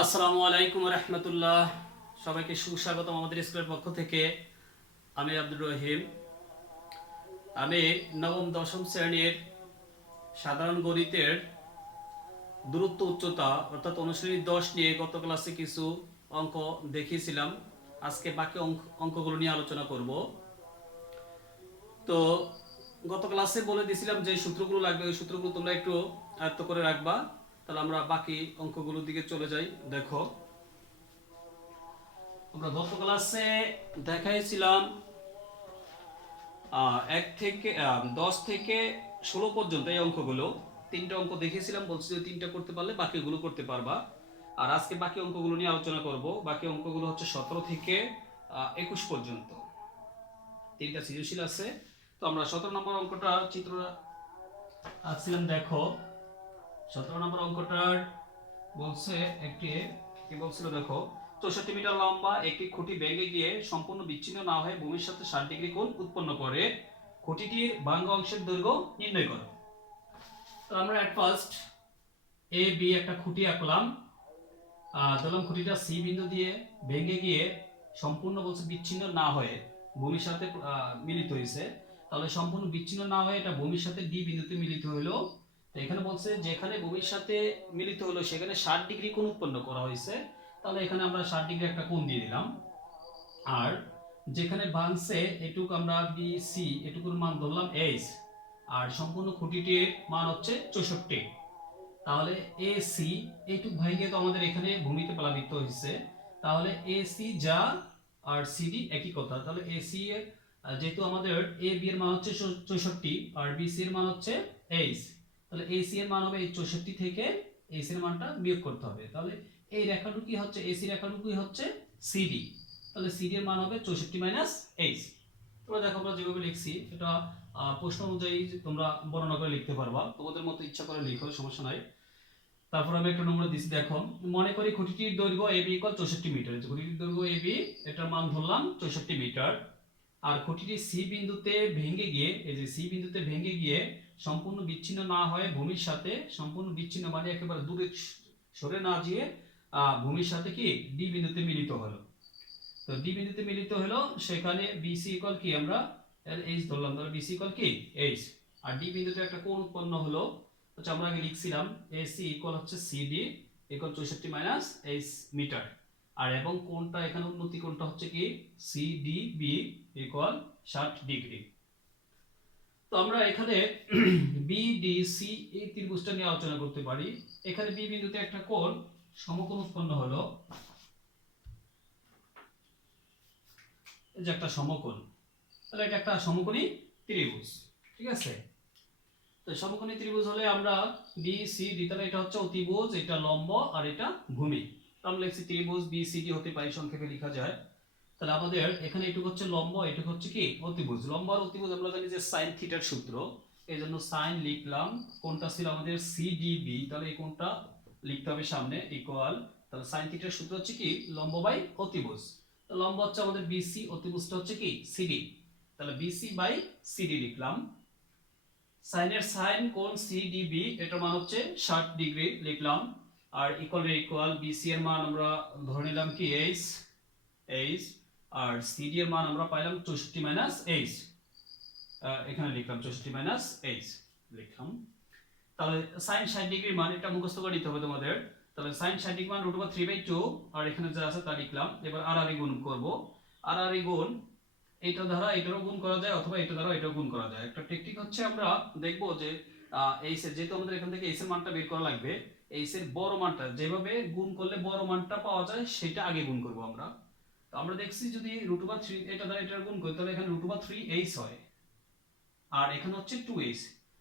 আসসালামু আলাইকুম রহমতুল্লাহ। সবাইকে সুস্বাগতম আমাদের স্কুলের পক্ষ থেকে। আমি আব্দুর রহিম। আমি নবম দশম শ্রেণীর সাধারণ গণিতের দূরত্ব উচ্চতা অর্থাৎ অনুশ্রেণী 10 নিয়ে গত ক্লাসে কিছু অঙ্ক দেখিয়েছিলাম। আজকে বাকি অঙ্কগুলো নিয়ে আলোচনা করব। তো গত ক্লাসে বলে দিয়েছিলাম যে সূত্রগুলো লাগবে, ওই সূত্রগুলো তোমরা একটু আয়ত্ত করে রাখবা। তাহলে আমরা বাকি অঙ্কগুলোর দিকে চলে যাই। দেখো, আমরা গত ক্লাসে দেখাইছিলাম 10 থেকে 16 পর্যন্ত এই অঙ্কগুলো। তিনটা অঙ্ক দেখিয়েছিলাম, বলছি যে তিনটা করতে পারলে বাকিগুলো করতে পারবা। আর আজকে বাকি অঙ্কগুলো নিয়ে আলোচনা করব। বাকি অঙ্কগুলো হচ্ছে 17 থেকে 21 পর্যন্ত। তিনটা সৃজনশীল আছে। তো আমরা 17 নম্বর অঙ্কটা চিত্র আঁকছিলাম। দেখো, 17 নম্বর অঙ্কটার বলছে কি বলছিল দেখো, 64 মিটার লম্বা একটি খুঁটি ভেঙে গিয়ে সম্পূর্ণ বিচ্ছিন্ন না হয়ে ভূমির সাথে 60 ডিগ্রি কোণ উৎপন্ন করে। খুঁটিটির ভাঙ্গা অংশের দৈর্ঘ্য নির্ণয় করো। তো আমরা এট ফার্স্ট এ বি একটা খুঁটি আঁকলাম। ধরলাম খুঁটিটা সি বিন্দু দিয়ে ভেঙে গিয়ে সম্পূর্ণ বলছে বিচ্ছিন্ন না হয়ে ভূমির সাথে মিলিত হয়েছে। তাহলে সম্পূর্ণ বিচ্ছিন্ন না হয়ে এটা ভূমির সাথে ডি বিন্দুতে মিলিত হলো। তো এখানে বলছে যেখানে ভূমির সাথে মিলিত হলো সেখানে 60 ডিগ্রি কোণ উৎপন্ন করা হয়েছে। তাহলে এখানে আমরা 60 ডিগ্রি একটা কোণ দিয়ে দিলাম। আর যেখানে ভাঙছে এটুকু আমরা বি সি এটুকুর মান ধরলাম এইচ। আর সম্পূর্ণ খুঁটিটির মান হচ্ছে 64। তাহলে এ সি এইটুক ভাঙে তো আমাদের এখানে ভূমিতে প্লাবিত হয়েছে। তাহলে এ সি যা আর সিডি একই কথা। তাহলে এ সি এর যেহেতু আমাদের এ বি এর মান হচ্ছে 64 আর বি সি এর মান হচ্ছে এইচ, তাহলে এ সি এর মান হবে এই 64 থেকে এইচ এর মানটা বিয়োগ করতে হবে। তাহলে এই রেখাটুকুই হচ্ছে এসি রেখাটুকুই হচ্ছে সিডি। তাহলে সিডি এর মান হবে 64 মাইনাস এইচ। তোমরা দেখো আমরা যেভাবে লিখছি এটা প্রশ্ন অনুযায়ী তোমরা বর্ণনা করে লিখতে পারবা, তোমাদের মতো ইচ্ছা করে লিখো, সমস্যা নাই। তারপর আমি একটা নম্বর দিচ্ছি। দেখো, মনে করি খুঁটিটির দৈর্ঘ্য এবি ইকুয়াল 64 মিটার। খুঁটিটির দৈর্ঘ্য এবি, এটার মান ধরলাম 64 মিটার। আর খুঁটিটি সি বিন্দুতে ভেঙে গিয়ে, এই যে সি বিন্দুতে ভেঙে গিয়ে সম্পূর্ণ বিচ্ছিন্ন না হয়ে ভূমির সাথে, সম্পূর্ণ বিচ্ছিন্ন মানে একেবারে দূরে সরে না যেয়ে ভূমির সাথে কি ডি বিন্দুতে মিলিত হলো। তো ডি বিন্দুতে মিলিত হলো, সেখানে বিসি ইকুয়াল কি আমরা এইচ ধরলাম। তাহলে বিসি ইকুয়াল কি এইচ। আর ডি বিন্দুতে একটা কোণ উৎপন্ন হলো, আচ্ছা আমরা আগে লিখছিলাম এসি ইকুয়াল হচ্ছে CD equal 64 minus H meter. আর এবং কোণটা এখানে উন্নতি কোণটা হচ্ছে কি সিডিবি ইকুয়াল 60 ডিগ্রি। তো আমরা এখানে বিডিসি এই ত্রিভুজটা নিয়ে আলোচনা করতে পারি। এখানে বি বিন্দুতে একটা কোণ সমকোণ উৎপন্ন হলো, এই যে একটা সমকোণ। তাহলে এটা একটা সমকোণী ত্রিভুজ, ঠিক আছে। তো সমকোণী ত্রিভুজ হলে আমরা বি সি ডি, তাহলে এটা হচ্ছে অতিভুজ, এটা লম্ব আর এটা ভূমি। আমরা লিখছি ত্রিভুজ বি সি ডি হতে পারে, সংক্ষেপে লেখা যায়। তাহলে আমাদের এখানে এটুকু হচ্ছে লম্ব, এটুকু হচ্ছে কি অতিভুজ। লম্ব আর অতিভুজ আমরা জানি যে sin থিটার সূত্র, এইজন্য sin লিখলাম। কোণটা ছিল আমাদের সিডিবি, তাহলে এই কোণটা লিখতে হবে সামনে ইকুয়াল, তাহলে sin থিটার সূত্র হচ্ছে কি লম্ব বাই অতিভুজ। তো লম্ব হচ্ছে আমাদের বিসি, অতিভুজটা হচ্ছে কি সিডি। তাহলে বিসি বাই সিডি লিখলাম। সাইনের সাইন কোণ সিডিবি, এটার মান হচ্ছে 60 ডিগ্রি লিখলাম। আর ইকুয়াল বিসি এর মান আমরা ধরে নিলাম কি এইচ এইচ। আর সিডি এর মান আমরা পাইলাম 64 মাইনাস এইচ। এখানে লিখলাম 64 মাইনাস এইচ লিখলাম। তাহলে sin 60 ডিগ্রির মান এটা মুখস্থ করে নিতে হবে তোমাদের। তাহলে sin 60 ডিগ্রি মান √3/2, আর এখানে যা আছে তা লিখলাম। এবার আর গুণ করব। আর গুণ এটা দ্বারা এটারও গুণ করা যায়, অথবা এটা দ্বারা এটাও গুণ করা যায়। একটা টেকনিক হচ্ছে আমরা দেখব যে এইচ এর, যেহেতু আমাদের এখান থেকে এইচ এর মানটা বের করা লাগবে, এইচ এর বড় মানটা যেভাবে গুণ করলে বড় মানটা পাওয়া যায় সেটা আগে গুণ করব আমরা। তো আমরা দেখছি যদি √3 এটা দ্বারা এটার গুণ করি, তাহলে এখানে √3h হয়। আর এখানে হচ্ছে 2h।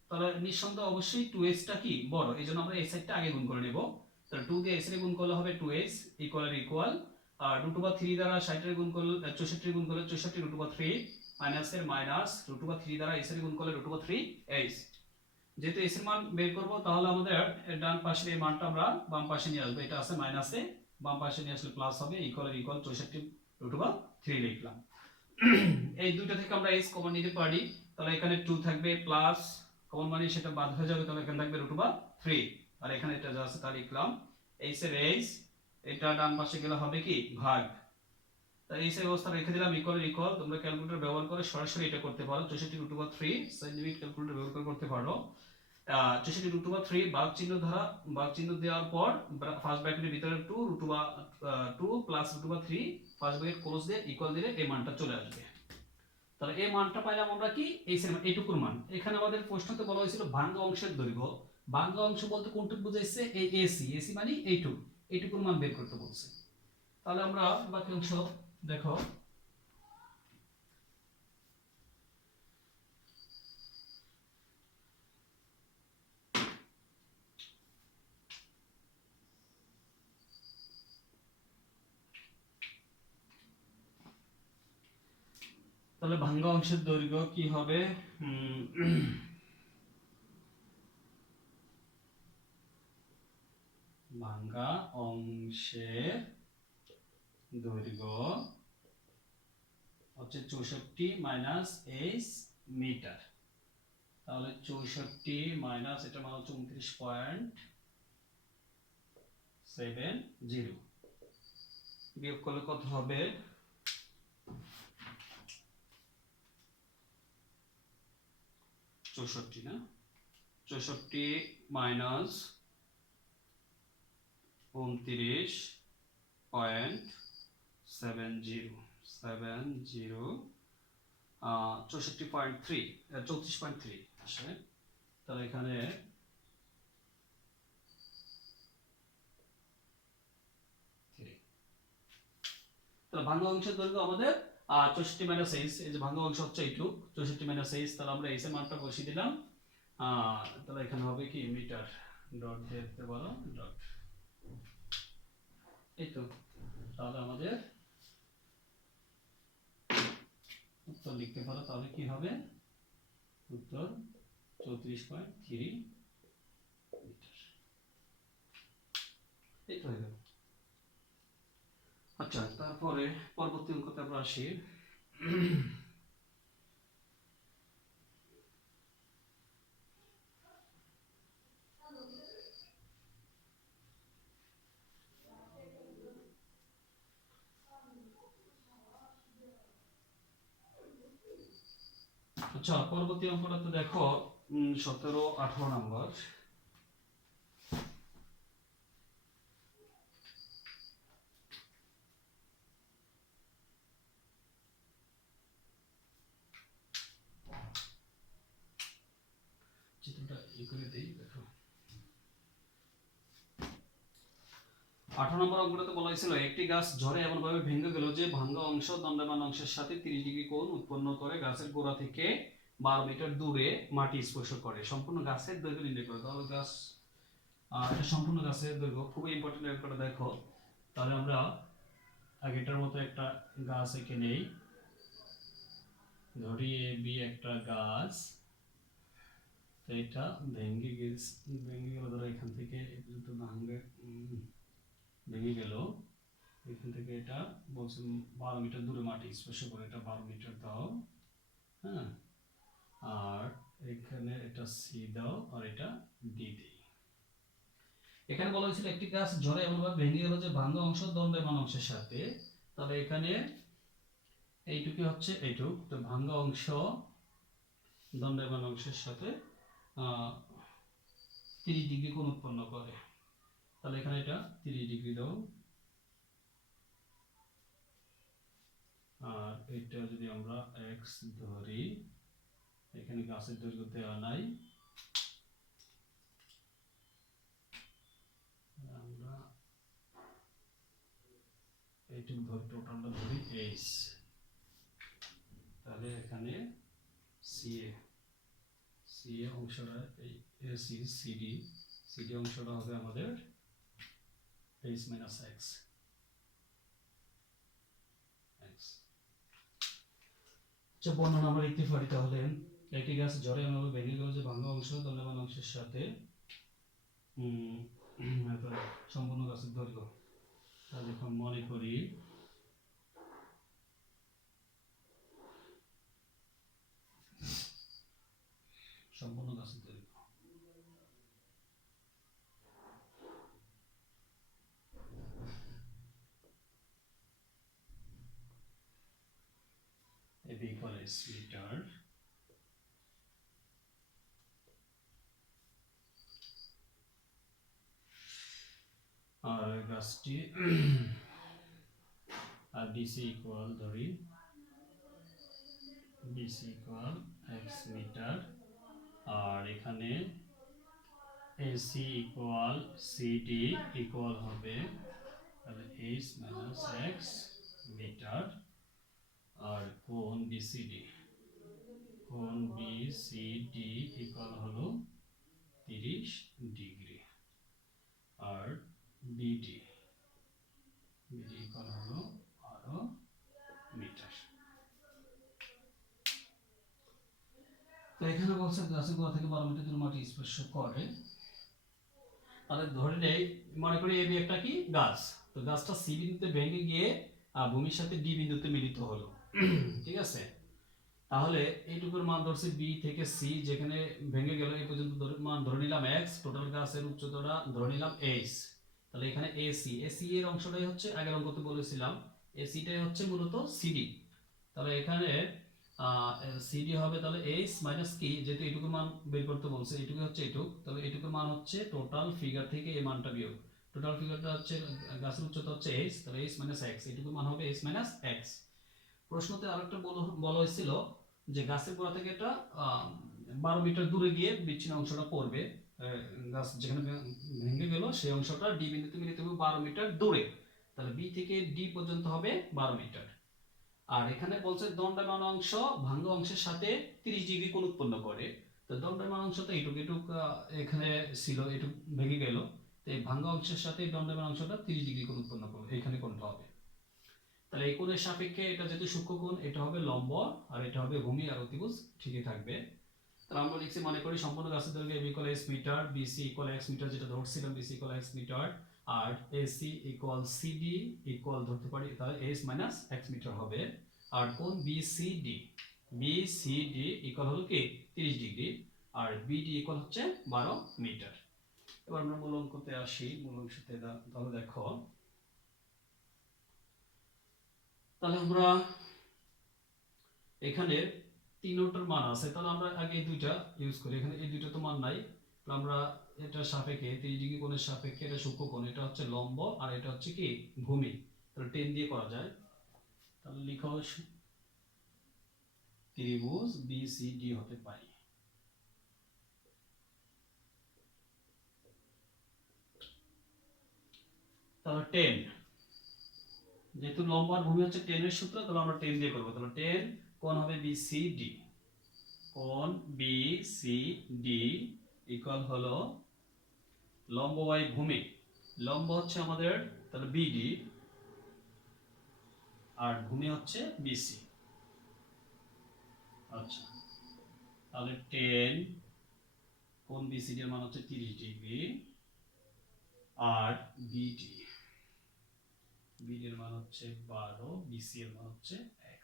তাহলে নিঃসন্দেহে অবশ্যই 2h টা কি বড়, এইজন্য আমরা এই সাইডটা আগে গুণ করে নেব। তাহলে 2 দিয়ে h এর গুণ করলে হবে 2h ইকুয়াল। আর √3 দ্বারা 60 এর গুণ করলে 64 গুণ করলে 64 √3 মাইনাস এর মাইনাস √3 দ্বারা h এর গুণ করলে √3h। যেহেতু h এর মান বের করব, তাহলে আমাদের ডান পাশের এই মানটা আমরা বাম পাশে নিয়ে আসবো। এটা আছে মাইনাসে, বাম পাশে নিয়ে আসলে প্লাস হবে ইকুয়াল 64 √3 লিখলাম। এই দুইটা থেকে আমরা h কমন নিতে পারি। তাহলে এখানে 2 থাকবে, প্লাস কমন মানে সেটা বাদ হয়ে যাবে, তাহলে এখানে থাকবে √3। আর এখানে এটা যা আছে তা লিখলাম। এইচ এর এইচ, এটা ডান পাশে গেলে হবে কি ভাগ। তাই এই অবস্থা রেখে দিলাম ইকুয়াল ইকুয়াল। তোমরা ক্যালকুলেটর ব্যবহার করে সরাসরি এটা করতে পারো। 64√3 সাইন্টিফিক ক্যালকুলেটর ব্যবহার করে করতে পারো। 64√3 ভাগ চিহ্ন দেওয়ার পর ফার্স্ট ব্র্যাকেটের ভিতরে 2 প্লাস √3 ফার্স্ট ব্র্যাকেট ক্লোজ দিয়ে ইকুয়াল দিলে এই মানটা চলে আসবে। তাহলে এই মানটা পাইলাম আমরা কি এইটুকুর মান। এখানে আমাদের প্রশ্নতে বলা হয়েছিল ভাঙ্গা অংশের দৈর্ঘ্য। ভাঙ্গা অংশ বলতে কোনটুকু বুঝাইছে? এই এসি মানে এইটুকুর মান বের করতে বলছে। তাহলে আমরা বাকি অংশ দেখো। তাহলে ভাঙ্গা অংশের দৈর্ঘ্য কি হবে? ভাঙ্গা অংশের দৈর্ঘ্য হচ্ছে 64 মাইনাস এইচ মিটার। তাহলে 64 মাইনাস এটা মানে 34.70 বিয়োগ করলে কত হবে? 64 না, 64 মাইনাস 29.70 34.3 আসে। তাহলে এখানে তাহলে ভাঙ্গা অংশের দৈর্ঘ্য আমাদের 64 মাইনাস এইচ, এই যে ভাঙ্গা অংশ হচ্ছে এইটুক 64 মাইনাস এইচ। তাহলে আমরা এইচ এর মানটা বসিয়ে দিলাম। তাহলে এখানে হবে কি মিটার ডট দিতে পারো ডট, এই তো। তাহলে আমাদের উত্তর লিখতে পারো। তাহলে কি হবে উত্তর? 34.3 মিটার। এই তো হয়ে গেল। আচ্ছা, তারপরে পরবর্তী অঙ্কতে আমরা আসি। আচ্ছা, পরবর্তী অঙ্কটা তো দেখো 17-18 নম্বর। চিত্রটা করে দেই, দেখো 18 নম্বর অঙ্কটাতে বলা হয়েছিল একটি গাছ ঝড়ে এমন ভাবে ভেঙে গেল যে ভাঙ্গা অংশ দণ্ডায়মান অংশের সাথে 30 ডিগ্রি কোণ উৎপন্ন করে গাছের গোড়া থেকে 12 মিটার দূরে মাটি স্পর্শ করে। সম্পূর্ণ গাছের দৈর্ঘ্য নির্ণয় করে। তাহলে গাছ এটা সম্পূর্ণ গাছের দৈর্ঘ্য খুবই ইম্পর্টেন্ট অঙ্কটা দেখো। তাহলে আমরা আগেটার মতো একটা গাছ এঁকে নেই। ধরি এ বি একটা গাছ, তো এটা ভেঙে গেল। ধরো এখান থেকে ভেঙে গেল, এখান থেকে এটা বলছে 12 মিটার দূরে মাটি স্পর্শ করে, এটা 12 মিটার দাও। হ্যাঁ, আর এখানে এটা সি দাও আর এটা ডি দেই। এখানে বলা হয়েছিল একটি গাছ ঝড়ে এমনভাবে ভেঙে গেল যে ভাঙ্গা অংশ দণ্ডায়মান অংশের সাথে। তাহলে এখানে এইটুকু হচ্ছে এইটুক, তো ভাঙ্গা অংশ দণ্ডায়মান অংশের সাথে 30 ডিগ্রি কোণ উৎপন্ন করে। তাহলে এখানে এটা 30 ডিগ্রি দাও। আর এটা যদি আমরা x ধরি, এখানে গাছের দৈর্ঘ্য দেওয়া নাই, আমরা এইটুকু ধরি, টোটালটা ধরি h। তাহলে এখানে সিএ অংশটা এই এসি সিডি অংশটা হবে আমাদের h মাইনাস x। আচ্ছা, বর্ণনা আমরা লিখতে পারি। তাহলে একটি গাছ ঝড়ে এমনভাবে ভেঙে গেল যে ভাঙ্গা অংশ দণ্ডায়মান অংশের সাথে সম্পূর্ণ গাছের দৈর্ঘ্য। তাহলে এখন মনে করি সম্পূর্ণ গাছের দৈর্ঘ্য এস মিটার, আর গাছটি আর বিসি ইকুয়াল ধরি বিসি ইকুয়াল এক্স মিটার, আর এখানে এসি ইকুয়াল সিডি ইকুয়াল হবে তাহলে এইচ মাইনাস এক্স মিটার, আর কোণ বিসিডি ইকুয়াল হলো 30 ডিগ্রি, আর বিডি ইকুয়াল হলো 12 মিটার। তো এখানে বলছে গাছের গোড়া থেকে 12 মিটার দূরে মাটি স্পর্শ করে। তাহলে ধরে নেই, মনে করি এবি একটা কি গাছ, তো গাছটা সি বিন্দুতে ভেঙে গিয়ে ভূমির সাথে ডি বিন্দুতে মিলিত হলো। ঠিক আছে, তাহলে এইটুকুর মান ধরছে বি থেকে সি, যেখানে ভেঙে গেল এই পর্যন্ত মান ধরে নিলাম এক্স, টোটাল গাছের উচ্চতাটা ধরে নিলাম এইচ। তাহলে এখানে এসি এর অংশটাই হচ্ছে আগের অঙ্কতে বলেছিলাম, এসিটাই হচ্ছে মূলত সিডি। তাহলে এখানে সিডি হবে তাহলে এইচ মাইনাস কি, যেহেতু এইটুকুর মান বের করতে বলছে, এইটুকু হচ্ছে এইটুক, তাহলে এইটুকুর মান হচ্ছে টোটাল ফিগার থেকে এই মানটা বিয়োগ। টোটাল ফিগারটা হচ্ছে গাছের উচ্চতা হচ্ছে এইচ, তাহলে এইচ মাইনাস এক্স, এইটুকুর মান হবে এইচ মাইনাস এক্স। প্রশ্নতে আরেকটা বলা হয়েছিল যে গাছের গোড়া থেকে এটা 12 মিটার দূরে গিয়ে বিচ্ছিন্ন অংশটা পড়বে, গাছ যেখানে ভেঙে গেল সেই অংশটা ডি বিন্দুতে মিলিত হবে 12 মিটার দূরে, তাহলে বি থেকে ডি পর্যন্ত হবে 12 মিটার। আর এখানে বলছে দণ্ডায়মান অংশ ভাঙ্গা অংশের সাথে 30 ডিগ্রি কোণ উৎপন্ন করে। তো দণ্ডায়মান অংশটা এইটুক এখানে ছিল, এইটুক ভেঙে গেল, তো এই ভাঙ্গা অংশের সাথে দণ্ডায়মান অংশটা 30 ডিগ্রি কোণ উৎপন্ন করবে, এখানে কোণটা হবে। তাহলে এই কোণের সাপেক্ষে এটা যেহেতু সূক্ষ্ম কোণ, এটা হবে লম্ব, আর এটা হবে ভূমি আর অতিভুজ ঠিকই থাকবে। তাহলে আমরা লিখছি, মনে করি সম্পূর্ণ গাছের দৈর্ঘ্য AB equal s meter, BC equal x meter, যেটা ধরছিলাম বিসি ইকুয়াল এক্স মিটার, আর এসি ইকুয়াল সিডি ইকুয়াল ধরতে পারি তাহলে এস মাইনাস এক্স মিটার হবে। আর কোণ বিসিডি ইকুয়াল হলো কি 30 ডিগ্রি, আর বিডি ইকুয়াল হচ্ছে 12 মিটার। এবার আমরা মূল অঙ্কতে আসি। মূল অংশতে তাহলে দেখো, তাহলে আমরা এখানে তিনটার মান আছে, তাহলে আমরা আগে এই দুইটা ইউজ করি, এখানে এই দুইটা তো মান নাই, তাহলে আমরা এটা সাপেক্ষে 30 ডিগ্রি কোণের সাপেক্ষে এটা সূক্ষ্ম কোণ, এটা হচ্ছে লম্ব, আর এটা হচ্ছে কি ভূমি, তাহলে 10 দিয়ে করা যায়। তাহলে লিখো ত্রিভুজ বিসিডি হতে পাই। তাহলে 10, যেহেতু লম্ব আর ভূমি হচ্ছে 10 এর সূত্র, তাহলে আমরা 10 দিয়ে করব। তাহলে 10 কোণ হবে বিসিডি, কোণ বিসিডি ইকুয়াল হলো লম্ব বাই ভূমি, লম্ব হচ্ছে আমাদের তাহলে বিডি, আর ভূমি হচ্ছে বিসি। আচ্ছা, তাহলে 10 কোণ বিসিডি এর মান হচ্ছে 30 ডিগ্রি, আর বিডি এর মান হচ্ছে 12, বিসি এর মান হচ্ছে x।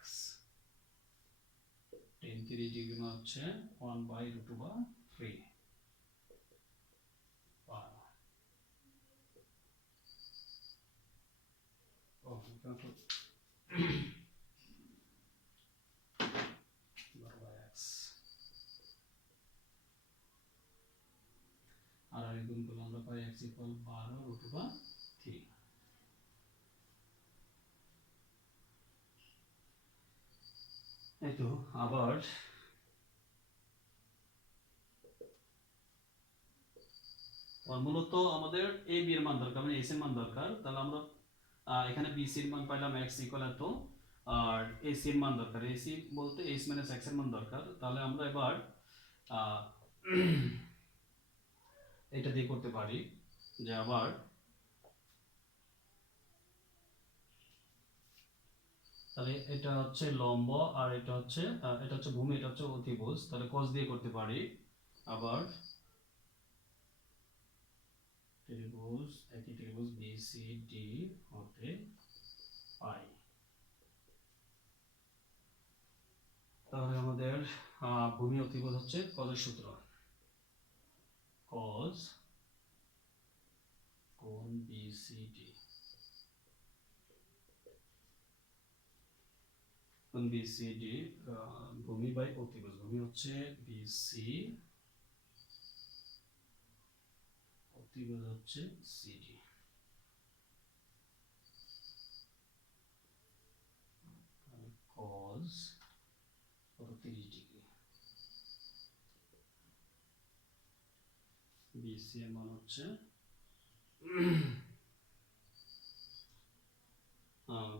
10 30 ডিগ্রি মান হচ্ছে 1/√3 আর গুণ করলে আমরা পাই x ইকুয়াল 12√3। এই তো আবার মূলত আমাদের এ বি এর মান দরকার, মানে এস এর মান দরকার, তাহলে আমরা এখানে বি সি এর মান পাইলাম x ইকুয়াল এত, আর এসি এর মান দরকার, এসি বলতে h মাইনাস x এর মান দরকার। তাহলে আমরা এবার এটা দিয়ে করতে পারি যে আবার তাহলে এটা হচ্ছে লম্ব, আর এটা হচ্ছে ভূমি, এটা হচ্ছে অতিভুজ, তাহলে cos দিয়ে করতে পারি। আবার ত্রিভুজ একই ত্রিভুজ বিসিডি হতে পাই। তাহলে আমাদের ভূমি অতিভুজ হচ্ছে cos এর সূত্র, cos কোণ বিসিডি। কোণ বিসিডি ভূমি বাই অতিভুজ, ভূমি হচ্ছে বিসি, অতিভুজ হচ্ছে সিডি। cos কত 30 ডিগ্রি, বিসি এর মান হচ্ছে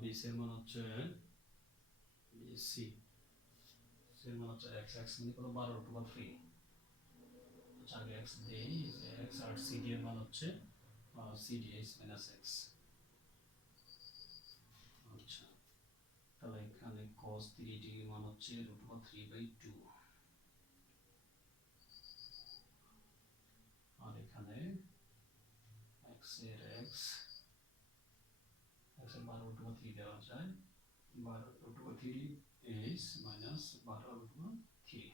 বিসি এর মান হচ্ছে বিসি এর মান হচ্ছে x, x মানে কত 12/3, আচ্ছা আগে x দেই, x আর সিডি এর মান হচ্ছে সিডি h minus x। আচ্ছা তাহলে এখানে cos 3 ডিগ্রি মান হচ্ছে √3/2, আর এখানে x এর x এর 12/3 দেওয়া যায়, 12/3 h minus 12/3।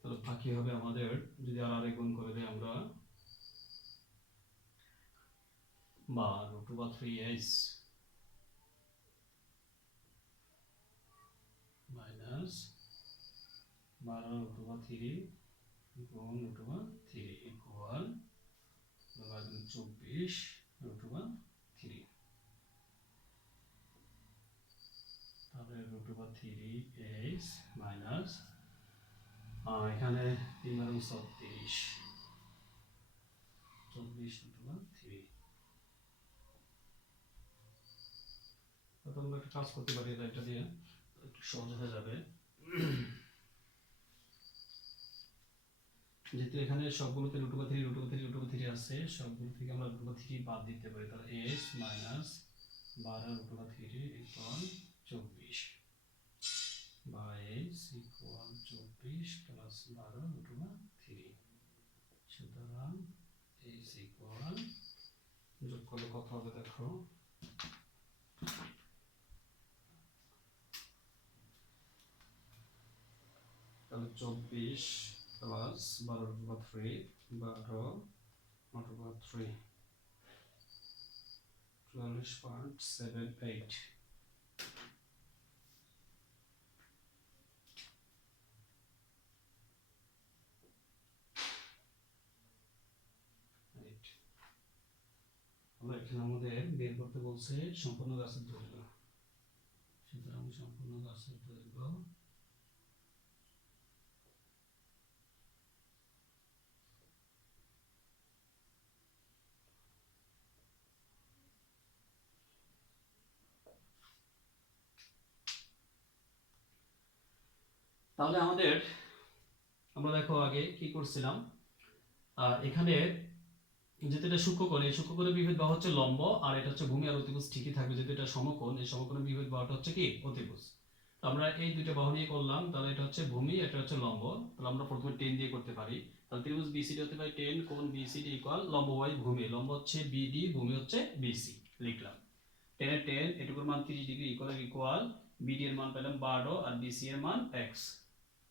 তাহলে বাকি হবে আমাদের, যদি আর আরেক গুণ করে দেই আমরা, বা √3h মাইনাস 12√3 গুণ √3 ইকুয়াল 24√3। তাহলে √3h মাইনাস এখানে 3/36 24√3। তাহলে আমরা একটা কাজ করতে পারি, এটা দিয়ে একটু সহজ হয়ে যাবে, যেহেতু এখানে সবগুলোতে √3 আছে, সবগুলো থেকে আমরা √3 বাদ দিতে পারি, তাহলে h মাইনাস 12√3 ইকুয়াল 24, বা h ইকুয়াল 24 প্লাস 12√3। সুতরাং h ইকুয়াল, যোগ করলে কত হবে দেখো, তাহলে 24 প্লাস 12/3 12/3 44.78। আমরা এখানে আমাদের বের করতে বলছে সম্পূর্ণ গাছের দৈর্ঘ্য, সুতরাং সম্পূর্ণ গাছের দৈর্ঘ্য তাহলে আমাদের, আমরা দেখো আগে কি করছিলাম, এখানে যেহেতু এটা সূক্ষ্মকোণ, এই সূক্ষ্মকোণের বিপরীত বাহু হচ্ছে লম্ব, আর এটা হচ্ছে ভূমি আর অতিভুজ ঠিকই থাকবে, যেহেতু এটা সমকোণ, এই সমকোণের বিপরীত বাহুটা হচ্ছে কি অতিভুজ। তো আমরা এই দুইটা বাহু নিয়ে করলাম, তাহলে এটা হচ্ছে ভূমি, এটা হচ্ছে লম্ব, তাহলে আমরা প্রথমে 10 দিয়ে করতে পারি। তাহলে ত্রিভুজ বিসিডি হতে পারে 10 কোণ বিসিডি ইকুয়াল লম্ব বাই ভূমি, লম্ব হচ্ছে বিডি, ভূমি হচ্ছে বিসি, লিখলাম 10 এর 10 এটুকুর মান 30 ডিগ্রি ইকুয়াল বিডি এর মান পেলাম 12 আর বিসি এর মান x,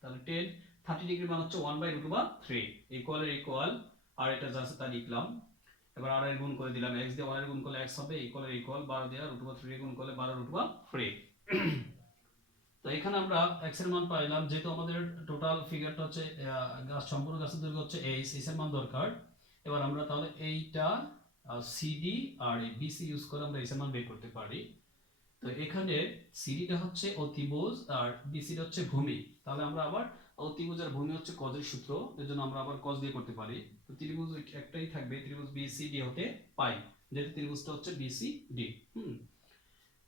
তাহলে 10 30 ডিগ্রি মান হচ্ছে 1/√3 ইকুয়াল, আর এটা যা আছে তা লিখলাম। এবার আর এর গুণ করে দিলাম, x দিয়ে 1 এর গুণ করলে x হবে, ইকুয়াল 12 দিয়ে √3 এর গুণ করলে 12√3। তো এখানে আমরা x এর মান পাইলাম, যেহেতু আমাদের টোটাল ফিগারটা হচ্ছে গাছ, সম্পূর্ণ গাছের দৈর্ঘ্য হচ্ছে h এর মান দরকার। এবার আমরা তাহলে এইটা সিডি আর বিসি ইউজ করে আমরা h এর মান বের করতে পারি। তো এখানে সিডিটা হচ্ছে অতিভুজ আর বিসিটা হচ্ছে ভূমি, তাহলে আমরা আবার অতিভুজ আর ভূমি হচ্ছে cos এর সূত্র, এজন্য আমরা আবার cos দিয়ে করতে পারি। তো ত্রিভুজ একটাই থাকবে, ত্রিভুজ বিসিডি হতে পাই, যেহেতু ত্রিভুজটা হচ্ছে বিসিডি।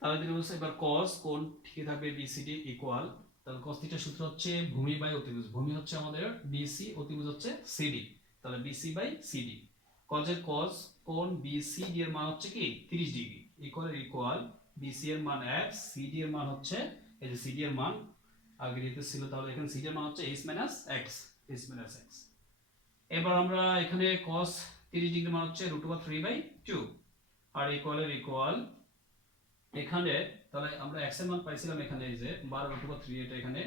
তাহলে ত্রিভুজ এবার cos কোণ ঠিকই থাকবে বিসিডি ইকুয়াল, তাহলে cos থিটার সূত্র হচ্ছে ভূমি বাই অতিভুজ, ভূমি হচ্ছে আমাদের বিসি, অতিভুজ হচ্ছে সিডি, তাহলে বিসি বাই সিডি। cos এর cos কোণ বিসিডি এর মান হচ্ছে কি 30 ডিগ্রি ইকুয়াল বিসি এর মান x, সিডি এর মান হচ্ছে, এই যে সিডি এর মান আগে দিতে ছিল, তাহলে এখানে সিডি এর মান হচ্ছে h - x, এবার আমরা এখানে cos 30 ডিগ্রি মান হচ্ছে √3/2 আর ইকুয়াল এখানে তাহলে আমরা x এর মান পাইছিলাম এখানে এই যে 12√3 এটা এখানে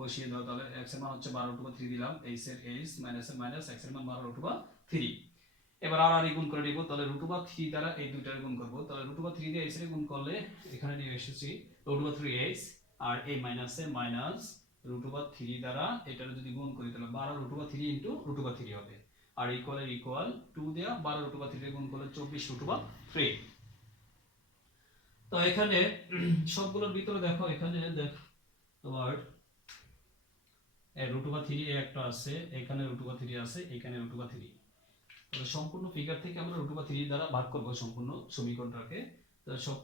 বসিয়ে দাও তাহলে x এর মান হচ্ছে 12√3 দিলাম h এর h মাইনাস এর মাইনাস x এর মান 12√3 এবার আর গুণ করে নিব তাহলে √3 দ্বারা এই দুইটার গুণ করব তাহলে √3 দিয়ে h এর গুণ করলে এখানে নিয়ে এসেছি √3h আর এই মাইনাস এর মাইনাস √3 দ্বারা এটার যদি গুণ করি তাহলে 12√3 √3 হবে আর ইকুয়াল 2 দেয়া 12√3 এর গুণ করলে 24√3 তো এখানে সবগুলোর ভিতরে দেখো এখানে দেখ তোমার √3 একটা আছে এখানে √3 আছে এখানে √3 তাহলে সম্পূর্ণ ফিগার থেকে আমরা √3 দ্বারা ভাগ করব সম্পূর্ণ সমীকরণটাকে তাহলে সব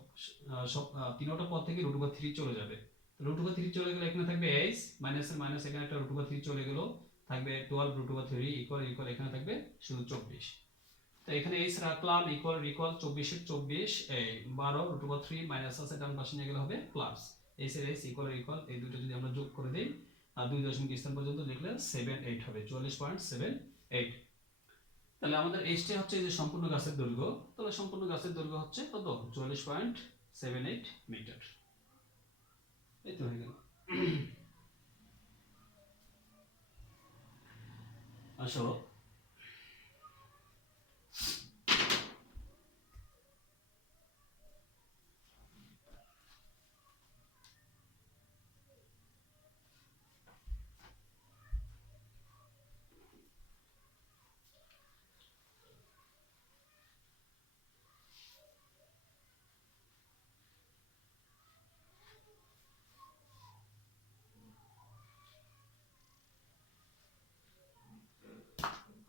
সব তিনটা পদ থেকে √3 চলে যাবে √3 চলে গেলে এখানে থাকবে h মাইনাস এর মাইনাস এখানে একটা √3 চলে গেল থাকবে 12 √3 এখানে থাকবে শুধু 24 তো এখানে h রাখলাম ইকুয়াল 24 এর 24 এই 12 √3 মাইনাস আছে ডান পাশে নিয়ে গেলে হবে প্লাস h এর h ইকুয়াল এই দুটো যদি আমরা যোগ করে দেই আর 2 দশমিক স্থান পর্যন্ত লিখলে 78 হবে 44.78 তাহলে আমাদের h টা হচ্ছে যে সম্পূর্ণ গাছের দৈর্ঘ্য তাহলে সম্পূর্ণ গাছের দৈর্ঘ্য হচ্ছে কত 44.78 মিটার এই তো হয়ে গেল আসো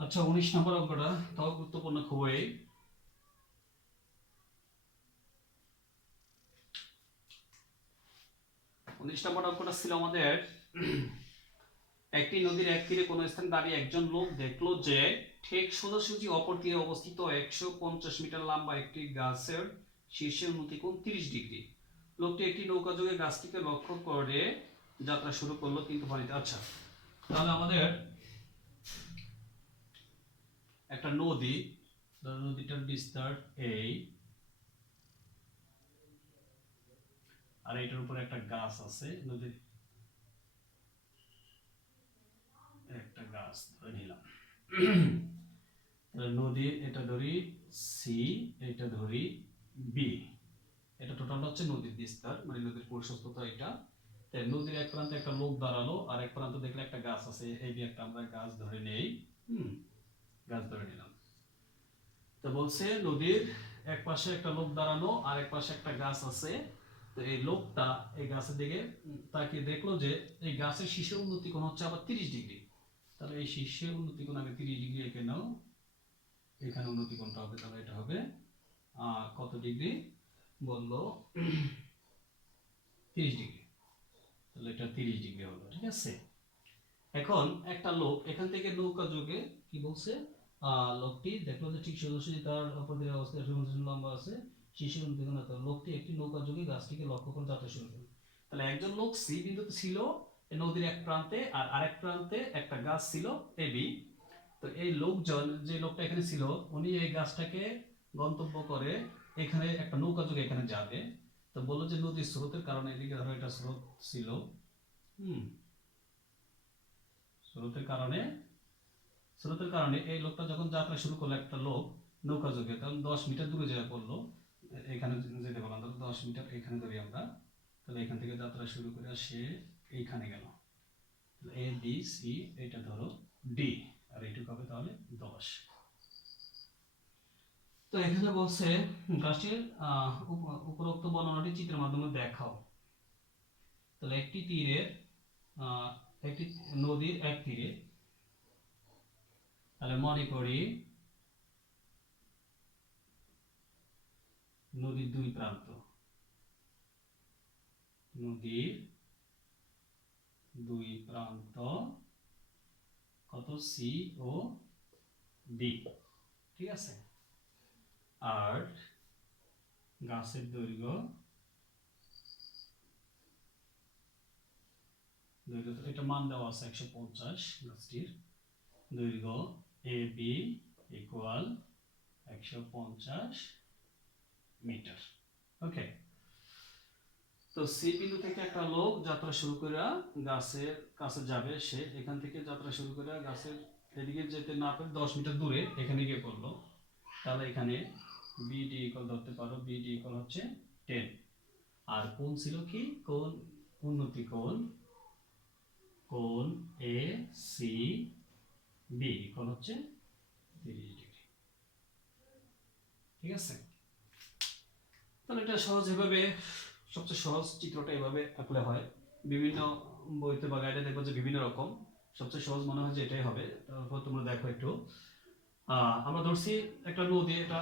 আচ্ছা 19 নম্বর অঙ্কটা তাও গুরুত্বপূর্ণ খুবই 19 নম্বর অঙ্কটা ছিল আমাদের একটি নদীর এক তীরে কোনো স্থানে দাঁড়িয়ে একজন লোক দেখলো যে ঠিক সোজাসুজি অপর তীরে অবস্থিত 150 মিটার লম্বা একটি গাছের শীর্ষের উন্নতি কোণ 30 ডিগ্রি লোকটি একটি নৌকা যোগে গাছটিকে লক্ষ্য করে যাত্রা শুরু করলো কিন্তু পানিতে আচ্ছা তাহলে আমাদের একটা নদী নদীটার বিস্তার এই আর এটার উপরে একটা গাছ আছে নদীর একটা গাছ ধরে নিলাম নদীর এটা ধরি সি এটা ধরি বি এটা টোটালটা হচ্ছে নদীর বিস্তার মানে নদীর প্রশস্ততা এটা তাই নদীর এক প্রান্তে একটা লোক দাঁড়ালো আর এক প্রান্তে দেখলে একটা গাছ আছে এই যে একটা আমরা গাছ ধরে নেই গাছ ধরে নিলাম তো বলছে নদীর এক পাশে একটা লোক দাঁড়ানো আর এক পাশে একটা গাছ আছে তো এই লোকটা এই গাছের দিকে তাকে দেখলো যে এই গাছের শীর্ষের উন্নতি কোণ হচ্ছে আবার 30 ডিগ্রি তাহলে এই শীর্ষের উন্নতি কোণ আগে 30 ডিগ্রি এঁকে নাও এখানে উন্নতি কোণটা হবে তাহলে এটা হবে কত ডিগ্রি বললো 30 ডিগ্রি তাহলে এটা 30 ডিগ্রি হলো ঠিক আছে এখন একটা লোক এখান থেকে নৌকা যোগে কি বলছে লোকটি দেখলো যে ঠিক সোজাসুজি তার অপরের অবস্থায় 150 লম্বা আছে শীর্ষের উন্নতি কোণ লোকটি একটি নৌকা যোগে গাছটিকে লক্ষ্য করে যাত্রা শুরু করলো তাহলে একজন লোক সি বিন্দুতে ছিল নদীর এক প্রান্তে আর আরেক প্রান্তে একটা গাছ ছিল এ বি তো এই লোকজন যে লোকটা এখানে ছিল উনি এই গাছটাকে গন্তব্য করে এখানে একটা নৌকা যোগে এখানে যাবে তো বললো যে নদীর স্রোতের কারণে এদিকে ধরো এটা স্রোত ছিল স্রোতের কারণে এই লোকটা যখন যাত্রা শুরু করলো একটা লোক নৌকা যোগে তখন 10 মিটার দূরে যেয়ে পড়লো এখানে যেতে বললাম 10 মিটার এখানে ধরি আমরা তাহলে এখান থেকে যাত্রা শুরু করে সে এইখানে গেল এ বি সি এটা ধরো ডি আর এইটুকু হবে তাহলে 10 তো এখানে বলছে গাছটির উপরোক্ত বর্ণনাটি চিত্রের মাধ্যমে দেখাও তাহলে একটি তীরের একটি নদীর এক তীরে তাহলে মনে করি নদীর দুই প্রান্ত কত সি ও ডি ঠিক আছে আর গাছের দৈর্ঘ্য এটা মান দেওয়া আছে 150 গাছটির দৈর্ঘ্য এ বি ইকুয়াল 150 মিটার। ওকে, তো সি বিন্দু থেকে একটা লোক যাত্রা শুরু করে গাছের কাছে যাবে, সে এখান থেকে যাত্রা শুরু করে গাছের এদিকে যেতে না পারে 10 মিটার দূরে এখানে গিয়ে পড়লো। তাহলে এখানে বিডি ইকুয়াল ধরতে পারো, বিডি ইকুয়াল হচ্ছে 10। আর কোণ ছিল কি, কোণ উন্নতি কোণ, কোণ এ সি বি ইকুয়াল হচ্ছে 30 ডিগ্রি। ঠিক আছে, তাহলে এটা সহজ, এভাবে সবচেয়ে সহজ চিত্রটা এভাবে আঁকলে হয়। বিভিন্ন বইতে বা গাইডে দেখবো যে বিভিন্ন রকম, সবচেয়ে সহজ মনে হয় যে এটাই হবে। তারপর তোমরা দেখো একটু, আমরা ধরছি একটা নদী, এটা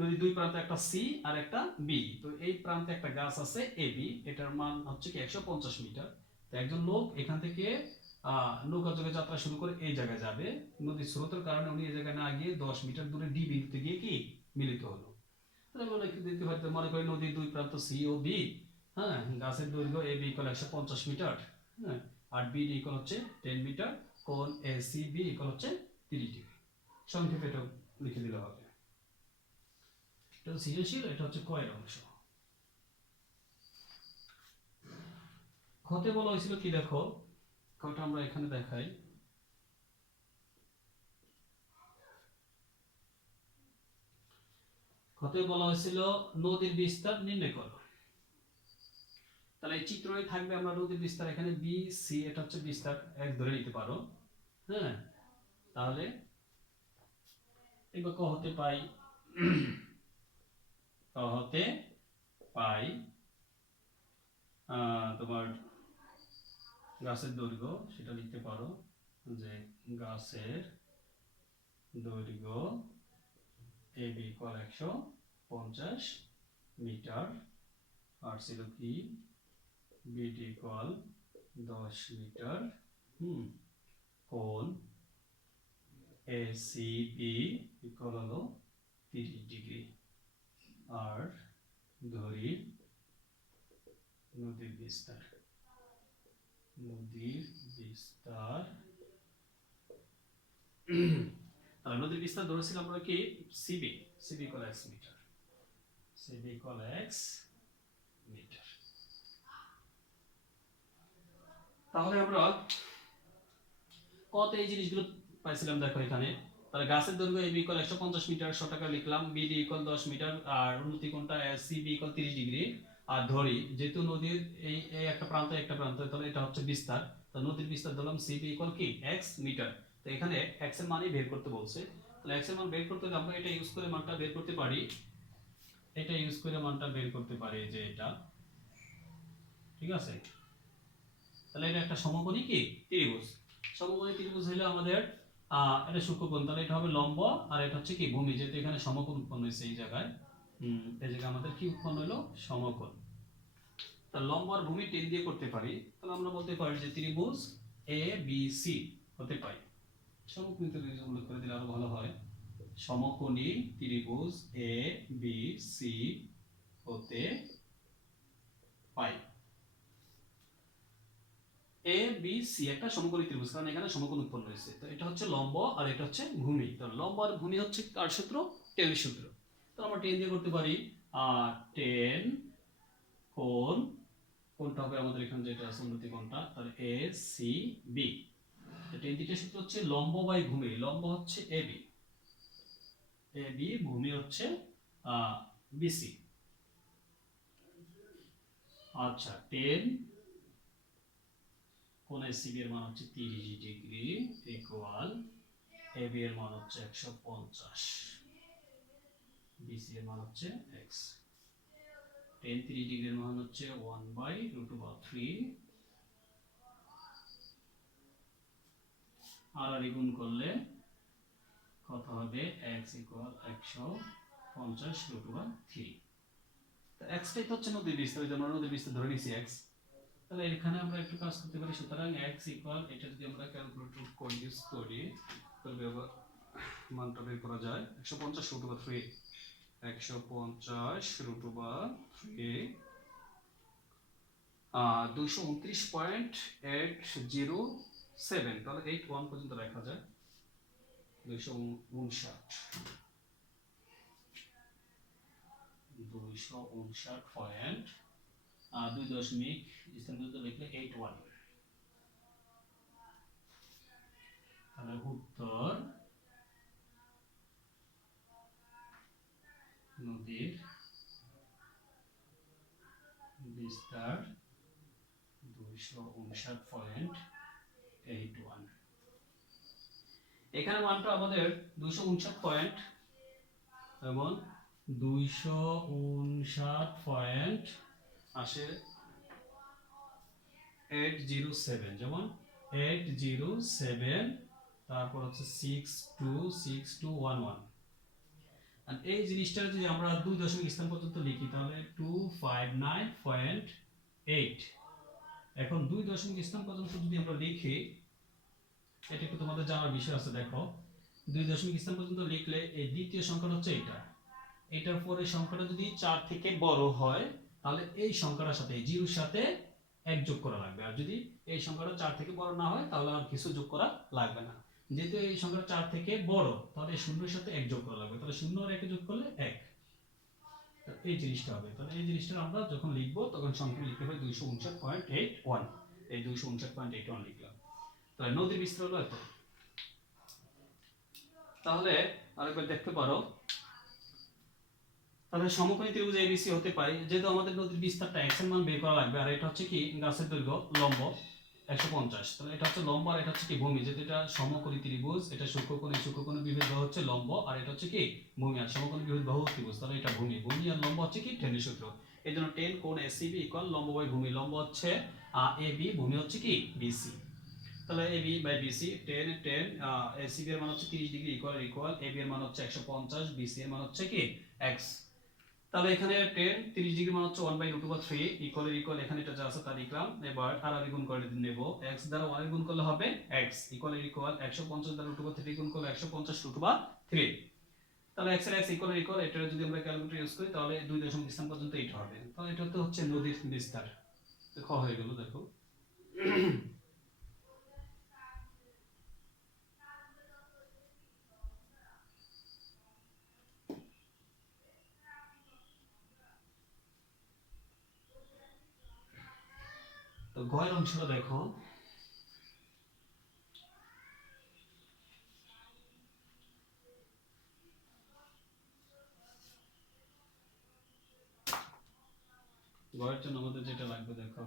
নদীর দুই প্রান্তে একটা সি আর একটা বি। তো এই প্রান্তে একটা গাছ আছে এ বি, এটার মান হচ্ছে কি 150 মিটার। তো একজন লোক এখান থেকে নৌকা যোগে যাত্রা শুরু করে এই জায়গায় যাবে। নদীর স্রোতের কারণে উনি এই জায়গায় না গিয়ে 10 মিটার দূরে ডি বিন্দুতে গিয়ে কি মিলিত হলো। মনে করি নদীর দুই প্রান্ত সি ও বি, হ্যাঁ, গাছের দৈর্ঘ্য এ বি ইকুয়াল 150 মিটার, হ্যাঁ, আর বি ডি ইকুয়াল হচ্ছে 10 মিটার, কোণ এ সি বি ইকুয়াল হচ্ছে 30 ডিগ্রি। সংক্ষেপে এটা লিখে দিলে হবে। এটা সৃজনশীল, এটা হচ্ছে কয়ের অংশ। ক্ষতে বলা হয়েছিল কি, দেখো কটা আমরা এখানে দেখাই। ক্ষতে বলা হয়েছিল নদীর বিস্তার নির্ণয় করো। তাহলে এই চিত্রে থাকবে আমরা নদীর বিস্তার, এখানে বি সি এটা হচ্ছে বিস্তার এক ধরে নিতে পারো, হ্যাঁ। তাহলে এবার ক হতে পাই, ক হতে পাই তোমার গাছের দৈর্ঘ্য, সেটা লিখতে পারো যে গাছের দৈর্ঘ্য এ বি ইকুয়াল 150 মিটার, আর ছিল কি বিডি ইকুয়াল 10 মিটার, কোণ এ সি বি ইকুয়াল হলো 30 ডিগ্রি। আর ধরি নদীর বিস্তার, নদীর বিস্তার তাহলে নদীর বিস্তার ধরেছিলাম আমরা কি CB, CB equal x meter, CB equal x meter. তাহলে আমরা কত এই জিনিসগুলো পাইছিলাম, দেখো এখানে। তাহলে গাছের দৈর্ঘ্য এবি ইকুয়াল 150 মিটার, 100 টাকা লিখলাম, বিডি ইকুয়াল 10 মিটার, আর উন্নতি কোণটা সিবি ইকুয়াল 30 ডিগ্রি। আর ধরি যেহেতু নদীর এই এই একটা প্রান্ত একটা প্রান্ত, তাহলে এটা হচ্ছে বিস্তার, তো নদীর বিস্তার ধরলাম সিবি ইকুয়াল কি x মিটার। তো এখানে x এর মানই বের করতে বলছে। তাহলে x এর মান বের করতে হলে আমরা এটা ইউজ করে মানটা বের করতে পারি, এটা ইউজ করে মানটা বের করতে পারি যে এটা, ঠিক আছে। তাহলে এটা একটা সমকোণী কি ত্রিভুজ, সমকোণী ত্রিভুজ হলো আমাদের এটা সূক্ষ্মকোণ, তাহলে এটা হবে লম্ব, আর এটা হচ্ছে কি ভূমি, যেহেতু এখানে সমকোণ উৎপন্ন হয়েছে এই জায়গায়, এই জায়গায় আমাদের কি উৎপন্ন হলো, সমকোণ। তাহলে লম্ব আর ভূমি টেন দিয়ে করতে পারি, তাহলে আমরা বলতে পারি যে ত্রিভুজ এ বি সি হতে পাই, সমকোণী ত্রিভুজ উল্লেখ করে দিলে আরো ভালো হয়। সমকোণী ত্রিভুজ এ বি সি হতে পাই। এ বি সি একটা সমকোণী ত্রিভুজ, কারণ এখানে সমকোণ উৎপন্ন হয়েছে। তো এটা হচ্ছে লম্ব আর এটা হচ্ছে ভূমি। তো লম্ব আর ভূমি হচ্ছে কার সূত্র, টেনের সূত্র। তো আমরা টেন দিয়ে করতে পারি, আর টেন কোণ, কোণটা হবে আমাদের এখানে যেটা আছে উন্নতি কোণটা, তাহলে এ সি বি। টেন থিটার সূত্র হচ্ছে লম্ব বাই ভূমি, লম্ব হচ্ছে এ বি, এ বি, ভূমি হচ্ছে বিসি। আচ্ছা, টেন কোণ সিবি এর মান হচ্ছে 30 ডিগ্রি ইকুয়াল এবি এর মান হচ্ছে 150, বিসি এর মান হচ্ছে x। tan 30 ডিগ্রির মান হচ্ছে 1/√3, আর গুণ করলে কত হবে, x ইকুয়াল 150√3। তো x টাই তো হচ্ছে নদীর বিস্তার, ওই যে আমরা নদীর বিস্তার ধরে নিয়েছি x। তাহলে এখানে আমরা একটু কাজ করতে পারি, সুতরাং x ইকুয়াল, এটা যদি আমরা ক্যালকুলেটর কোড ইউজ করি তবে আবার মানটা বের করা যায়, 150√3, 150√3 229.807, তাহলে 81 পর্যন্ত লেখা যায়। পয়েন্ট 2 দশমিক স্থান পর্যন্ত লিখলে 81, তাহলে উত্তর নদীর বিস্তার 259.81। এখানে মানটা আমাদের 259 পয়েন্ট এবং 259 পয়েন্ট আসে 807, যেমন 807, তারপর হচ্ছে 626211। আর এই জিনিসটা যদি আমরা 2 দশমিক স্থান পর্যন্ত লিখি তাহলে 259.8। এখন 2 দশমিক স্থান পর্যন্ত যদি আমরা লিখি, এটা একটু তোমাদের জানার বিষয় আছে। দেখো 2 দশমিক স্থান পর্যন্ত লিখলে এই দ্বিতীয় সংখ্যাটা হচ্ছে এটা, এটার পরে সংখ্যাটা যদি 4 থেকে বড় হয় তাহলে এই সংখ্যাটার সাথে, এই জিরোর সাথে 1 যোগ করা লাগবে। আর যদি এই সংখ্যাটা 4 থেকে বড় না হয় তাহলে আর কিছু যোগ করা লাগবে না। যেহেতু এই সংখ্যাটা 4 থেকে বড় তাহলে এই শূন্যের সাথে 1 যোগ করা লাগবে, তাহলে 0 আর 1 যোগ করলে 1। এই জিনিসটা হবে। তাহলে এই জিনিসটা আমরা যখন লিখবো তখন সংখ্যা লিখতে হবে 259.81। এই 259.81 লিখলাম। তাহলে নদীর বিস্তার হলো এত। তাহলে আরেকবার দেখতে পারো, তাহলে সমকোণী ত্রিভুজ এবিসি হতে পারে, যেহেতু আমাদের নদীর বিস্তারটা x এর মান বের করা লাগবে, আর এটা হচ্ছে কি গাছের দৈর্ঘ্য লম্ব 150, তাহলে এটা হচ্ছে লম্ব আর এটা হচ্ছে কি ভূমি। যেহেতু এটা সমকোণী ত্রিভুজ, এটা সূক্ষ্মকোণী বিভেদ বাহু হচ্ছে লম্ব, আর এটা হচ্ছে কি ভূমি। আর সমকোণী বিভেদ বাহু ত্রিভুজ, তাহলে এটা ভূমি আর লম্ব হচ্ছে কি টেনের সূত্র। এইজন্য টেন কোণ এসিবি ইকুয়াল লম্ব বাই ভূমি। লম্ব হচ্ছে এবি, ভূমি হচ্ছে কি বিসি। তাহলে AB by BC, tan ACB এর মান হচ্ছে 30 ডিগ্রি ইকুয়াল এবি এর মান হচ্ছে 150, বিসি এর মান হচ্ছে কি x। তাহলে এখানে 10 30 ডিগ্রি মান হচ্ছে 1/√3 ইকুয়াল এখানে এটা যা আছে তা লিখলাম। এবার আর গুণ করে নেব, x দ্বারা 1 গুণ করলে হবে x ইকুয়াল 150 দ্বারা √3 গুণ করলে 150√3। তাহলে x এর x ইকুয়াল এটা যদি আমরা ক্যালকুলেটর ইউজ করি তাহলে 2 দশমিক স্থান পর্যন্ত এটা হবে। তাহলে এটা তো হচ্ছে নদীর বিস্তার। তো খ হয়ে গেল। দেখো তো গয়ের অংশটা দেখো, গয়ের জন্য আমাদের যেটা লাগবে দেখো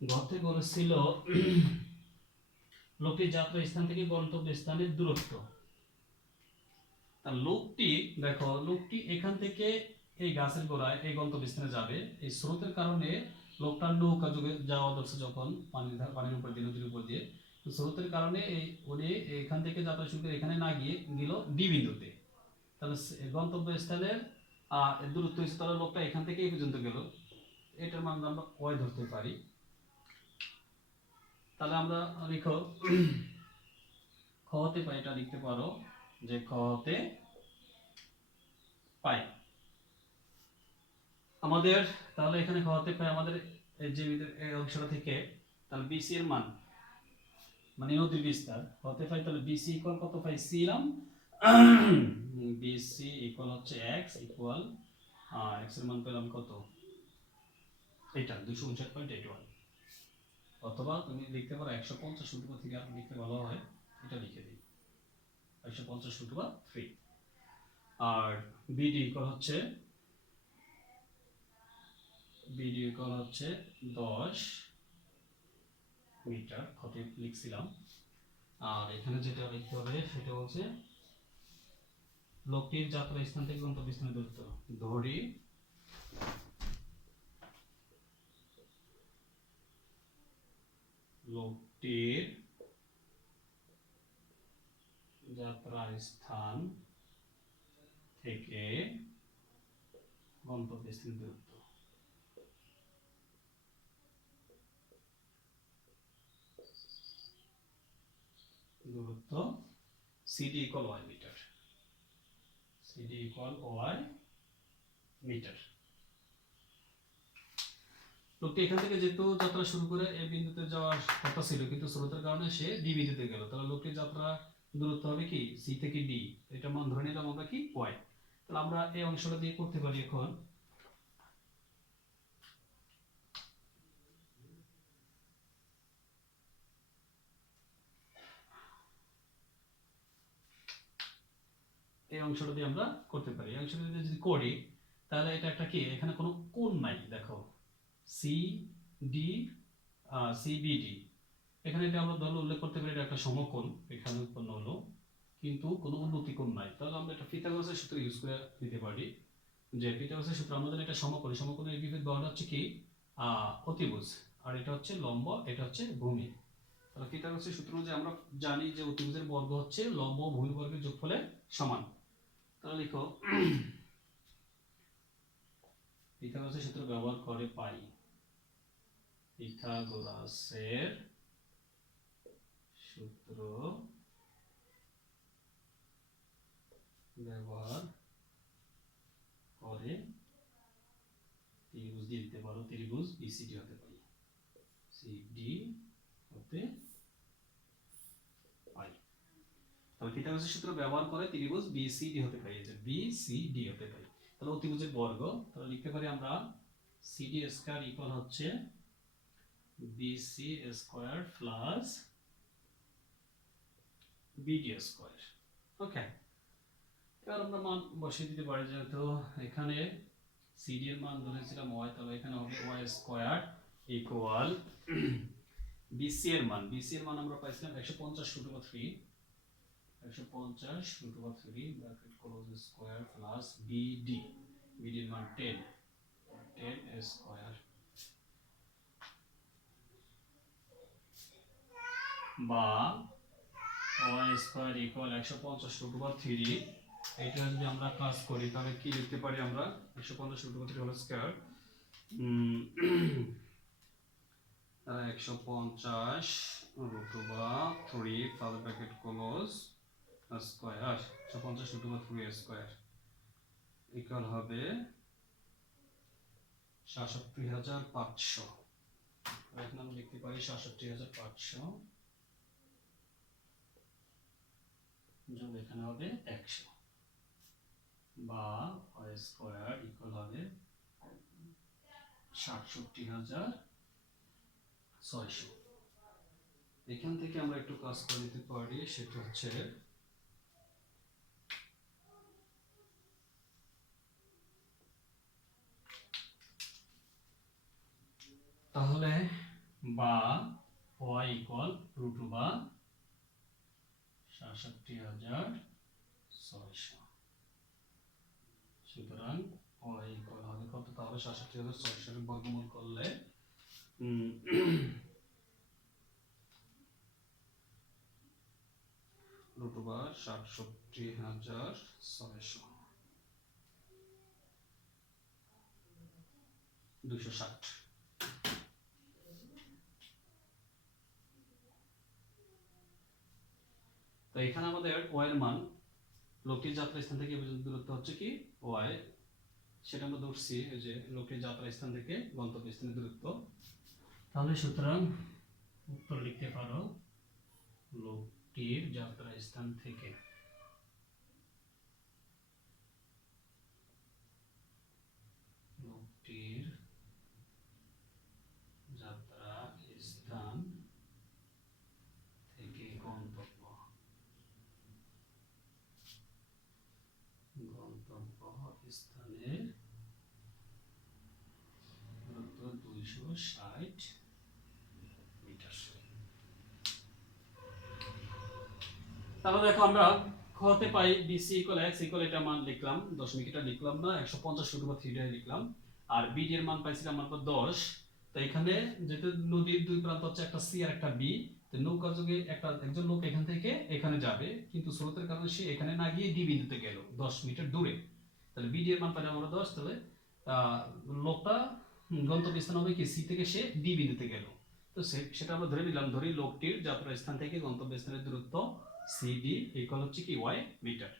গতে বলেছিল লোকটির যাত্রা স্থান থেকে গন্তব্য স্থানের দূরত্ব। তার লোকটি দেখো, লোকটি এখান থেকে এই গাছের গোড়ায় এই গন্তব্য স্থানে যাবে। এই স্রোতের কারণে লোকটার নৌকা যোগে যাওয়া দরছে যখন পানির উপর দিয়ে, নদীর উপর দিয়ে, তো স্রোতের কারণে উনি এখান থেকে যাত্রা শুরু করে এখানে না গিয়ে গেল ডি বিন্দুতে। তাহলে গন্তব্য স্থানের দূরত্ব হচ্ছে, তাহলে লোকটা এখান থেকে এই পর্যন্ত গেল, এটার মান আমরা ওয়াই ধরতে পারি। তাহলে আমরা লিখো খ হতে পাই, এটা লিখতে পারো যে খ হতে পাই আমাদের। তাহলে এখানে খ হতে পাই আমাদের যে এই অংশটা থেকে, তাহলে বিসি এর মান মানে নদীর বিস্তার হতে পাই। তাহলে বিসি ইকুয়াল কত পাইছিলাম, বিসি ইকুয়াল হচ্ছে x ইকুয়াল x এর মান পেলাম কত, এটা 259.81। অথবা তুমি লিখতে পারো 150 থেকে আপনি লিখতে ভালো হয়, এটা লিখে দিই 150/3। আর বিডি ইকুয়াল হচ্ছে 10 মিটার হতে লিখছিলাম। আর এখানে যেটা লিখতে হবে সেটা হচ্ছে লোকটির যাত্রা স্থান থেকে গন্তব্য স্থানের দূরত্ব। ধরি লোকটির যাত্রা স্থান থেকে গন্তব্য স্থানের দূরত্ব CD equal y meter, CD equal y meter. লোকটি এখান থেকে যেহেতু যাত্রা শুরু করে এই বিন্দুতে যাওয়ার কথা ছিল, কিন্তু স্রোতের কারণে সে ডি বিন্দুতে গেল, তাহলে লোকটির যাত্রা দূরত্ব হবে কি সি থেকে ডি, এটা মান ধরে নিলাম আমরা কি ওয়াই। তাহলে আমরা এই অংশটা দিয়ে করতে পারি এখন। এই অংশটা দিয়ে আমরা করতে পারি। এই অংশটা দিয়ে যদি করি তাহলে এটা একটা কি, এখানে কোনো কোণ নাই, দেখো সি ডি সিবিডি, এখানে এটা আমরা ধরো উল্লেখ করতে পারি এটা একটা সমকোণ এখানে উৎপন্ন হলো, কিন্তু কোনো উন্নতি কোণ নাই। তাহলে আমরা এটা পিথাগোরাসের সূত্র ইউজ করে দিতে পারি, যে পিথাগোরাসের সূত্র আমাদের এটা সমকোণ, সমকোণের বিপরীত বাহুটা হচ্ছে কি অতিভুজ, আর এটা হচ্ছে লম্ব, এটা হচ্ছে ভূমি। তাহলে পিথাগোরাসের সূত্র অনুযায়ী আমরা জানি যে অতিভুজের বর্গ হচ্ছে লম্ব ও ভূমির বর্গের যোগফলের সমান। তাহলে লিখো পিথাগোরাসের সূত্র ব্যবহার করে পাই, পিথাগোরাসের সূত্র ব্যবহার করে ত্রিভুজ দিয়ে দিতে পারো, ত্রিভুজ বিসিডি হতে পাই, সিডি হতে পাই। তাহলে পিথাগোরাসের সূত্র ব্যবহার করে ত্রিভুজ বিসিডি হতে পাই, যে বিসিডি হতে পাই। তাহলে অতিভুজের বর্গ, তাহলে লিখতে পারি আমরা সিডি স্কয়ার ইকুয়াল হচ্ছে BC square plus BD square. Okay, এবার আমরা মান বসিয়ে দিতে পারি, যেহেতু এখানে সিডি এর মান ধরেছিলাম ওয়াই, তাহলে এখানে হবে ওয়াই স্কয়ার ইকুয়াল বিসি এর মান, বিসি এর মান আমরা পাইছিলাম 150√3, 150√3 bracket close square plus BD, BD এর মান 10 স্কয়ার বা ওয়াই স্কয়ার ইকুয়াল 150√3। এটা যদি আমরা কাজ করি তাহলে কি লিখতে পারি আমরা, 150√3 হোল স্কয়ার 150√3 তাহলে bracket close square 150√3 square equal হবে ৬৭৫০০। এখন আমরা লিখতে পারি ৬৭৫০০ যোগ এখানে হবে ১০০ বা ওয়াই স্কয়ার ইকুয়াল হবে ৬৭৬০০। এখান থেকে আমরা একটু কাজ করে নিতে পারি, সেটা হচ্ছে তাহলে বা ওয়াই ইকুয়াল √2 বা ৬৭৬০০। সুতরাং ওয়াই ইকুয়াল হবে কত, তাহলে ৬৭৬০০ এর বর্গমূল করলে √2 বা ৬৭৬০০ 260। তো এখানে আমাদের ওয়াই এর মান, লোকটির যাত্রা স্থান থেকে দূরত্ব হচ্ছে কি ওয়াই, সেটা আমরা ধরছি যে লোকটির যাত্রা স্থান থেকে গন্তব্য স্থানের দূরত্ব। তাহলে সুতরাং উত্তর লিখতে পারো লোকটির যাত্রা স্থান থেকে লোকটির যাত্রা স্থান থেকে গন্তব্য স্থানের দূরত্ব 260 মিটার। তাহলে দেখো আমরা খতে পাই বিসি ইকুয়াল এক্স ইকুয়াল, এটা মান লিখলাম, দশমিক এটা লিখলাম না, 150√3 লিখলাম, আর বিডি এর মান পাইছিলাম আমরা 10। তো এখানে যেহেতু নদীর দুই প্রান্ত হচ্ছে একটা সি আর একটা বি, তো নৌকা যোগে একজন লোক এখান থেকে এখানে যাবে, কিন্তু স্রোতের কারণে সে এখানে না গিয়ে ডি বিন্দুতে গেল 10 মিটার দূরে, তাহলে বিডি এর মান পাইলাম আমরা 10। তাহলে লোকটা গন্তব্যস্থান হবে কি সি থেকে সে ডি বিন্দুতে গেল, তো সেটা আমরা ধরে নিলাম, ধরি লোকটির যাত্রা স্থান থেকে গন্তব্যস্থানের দূরত্ব সিডি ইকুয়াল হচ্ছে কি ওয়াই মিটার।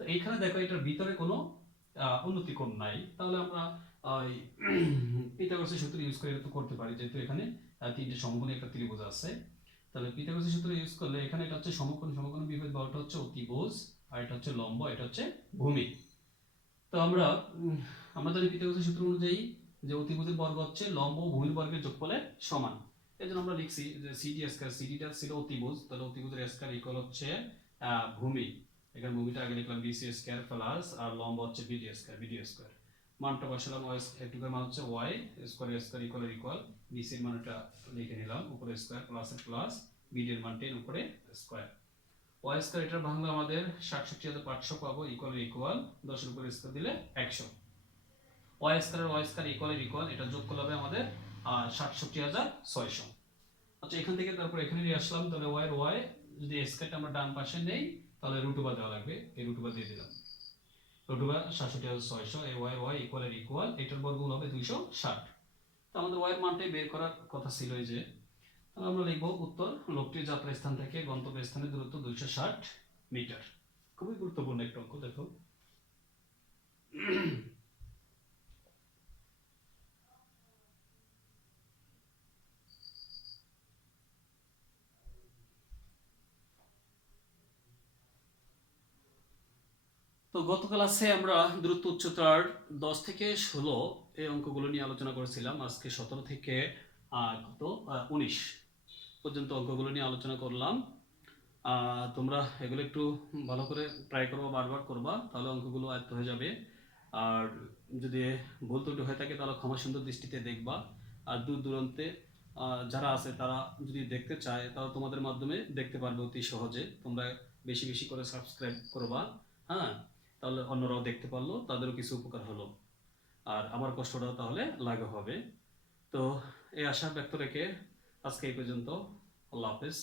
তো এইখানে দেখো এটার ভিতরে কোনো উন্নতি কোণ নাই, তাহলে আমরা ওই পিথাগোরাসের সূত্র ইউজ করে এটা তো করতে পারি, যেহেতু এখানে তিনটে সমকোণী একটা ত্রিভুজ আছে। তাহলে পিথাগোরাসের সূত্র ইউজ করলে এখানে এটা হচ্ছে সমকোণ, সমকোণের বিপরীত বাহুটা হচ্ছে অতিভুজ, আর এটা হচ্ছে লম্ব, এটা হচ্ছে ভূমি। তো আমরা আমরা জানি পিথাগোরাসের সূত্র অনুযায়ী যে অতিভুজের বর্গ হচ্ছে লম্ব ও ভূমির বর্গের যোগফলের সমান। এই জন্য আমরা লিখছি যে সিডি স্কয়ার, সিডিটা ছিল অতিভুজ, তাহলে অতিভুজের স্কয়ার ইকুয়াল হচ্ছে ভূমি, এখানে ভূমিটা আগে লিখলাম বিসি স্কয়ার প্লাস আর লম্ব হচ্ছে বিডি স্কয়ার, বিডি স্কয়ার। মানটা বসালাম, ওয়াই একটুকের মান হচ্ছে y square, square equal BC এর মানটা লিখে নিলাম, উপরে স্কয়ার প্লাস এর প্লাস, বিডি এর মান 10 উপরে স্কয়ার। ওয়াই স্কয়ার এটার ভাঙলে আমাদের ৬৭৫০০ পাবো, ইকুয়াল 10 এর উপরে স্কয়ার দিলে 100। ওয়াই স্কয়ার ইকুয়াল এটা যোগ করলে হবে আমাদের ৬৭৬০০। আচ্ছা, এখান থেকে তারপর এখানে নিয়ে আসলাম, তাহলে ওয়াই যদি স্কয়ারটা আমরা ডান পাশে নেই তাহলে √/, দেওয়া লাগবে, এই √/, দিয়ে দিলাম, √/, ৬৭৬০০, এই ওয়াই ইকুয়াল এটার বর্গমূল হবে 260। তো আমাদের ওয়াই এর মানটাই বের করার কথা ছিল। এই যে তাহলে আমরা লিখব উত্তর, লোকটির যাত্রা স্থান থেকে গন্তব্য স্থানের দূরত্ব 260 মিটার। খুবই গুরুত্বপূর্ণ একটা অঙ্ক, দেখো। তো গত ক্লাসে আমরা দূরত্ব উচ্চতার 10 থেকে 16 এই অঙ্কগুলো নিয়ে আলোচনা করেছিলাম। আজকে 17 থেকে 19 পর্যন্ত অঙ্কগুলো নিয়ে আলোচনা করলাম। তোমরা এগুলো একটু ভালো করে ট্রাই করবা, বারবার করবা, তাহলে অঙ্কগুলো আয়ত্ত হয়ে যাবে। আর যদি ভুল ত্রুটি হয়ে থাকে তাহলে ক্ষমা সুন্দর দৃষ্টিতে দেখবা। আর দূর দূরান্তে যারা আছে তারা যদি দেখতে চায় তাহলে তোমাদের মাধ্যমে দেখতে পারবে অতি সহজে। তোমরা বেশি বেশি করে সাবস্ক্রাইব করবা, হ্যাঁ, তাহলে অন্যরাও দেখতে পারলো, তাদেরও কিছু উপকার হলো, আর আমার কষ্টটাও তাহলে লাঘব হবে। তো এই আশা ব্যক্ত রেখে আজকে এই পর্যন্ত। আল্লাহ হাফেজ।